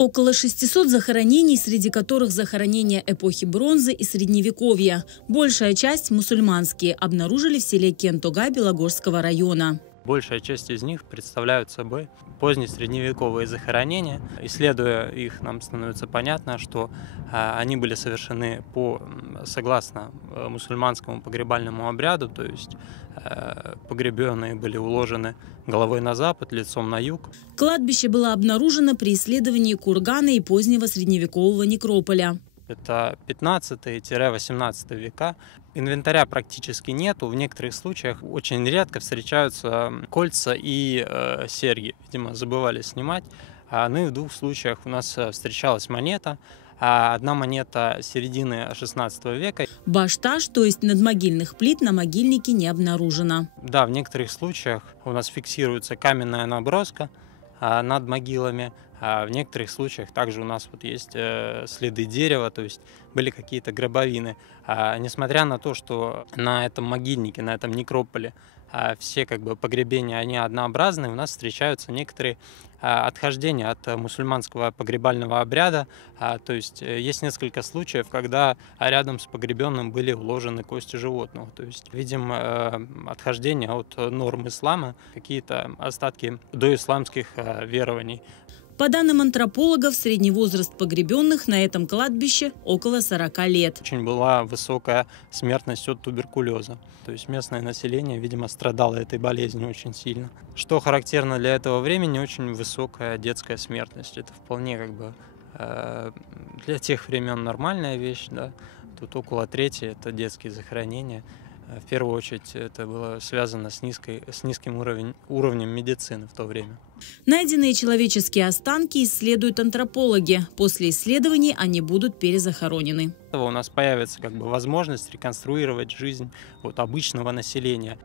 Около 600 захоронений, среди которых захоронения эпохи бронзы и средневековья. Большая часть мусульманские, обнаружили в селе Кентога Белогорского района. Большая часть из них представляют собой позднесредневековые захоронения. Исследуя их, нам становится понятно, что они были совершены согласно мусульманскому погребальному обряду, то есть погребенные были уложены головой на запад, лицом на юг. Кладбище было обнаружено при исследовании кургана и позднего средневекового некрополя. Это 15-18 века. Инвентаря практически нету. В некоторых случаях очень редко встречаются кольца и серьги. Видимо, забывали снимать. Ну и в двух случаях у нас встречалась монета. Одна монета середины 16 века. Башташ, то есть надмогильных плит, на могильнике не обнаружено. Да, в некоторых случаях у нас фиксируется каменная наброска над могилами. А в некоторых случаях также у нас вот есть следы дерева, то есть были какие-то гробовины. Несмотря на то, что на этом могильнике, на этом некрополе все погребения, они однообразные, у нас встречаются некоторые отхождения от мусульманского погребального обряда. То есть есть несколько случаев, когда рядом с погребенным были уложены кости животного. То есть видим отхождение от норм ислама, какие-то остатки доисламских верований. По данным антропологов, средний возраст погребенных на этом кладбище около 40 лет. Очень была высокая смертность от туберкулеза. То есть местное население, видимо, страдало этой болезнью очень сильно. Что характерно для этого времени, очень высокая детская смертность. Это вполне для тех времен нормальная вещь. Да? Тут около трети – это детские захоронения. В первую очередь это было связано с низким уровнем медицины в то время. Найденные человеческие останки исследуют антропологи. После исследований они будут перезахоронены. У нас появится возможность реконструировать жизнь обычного населения.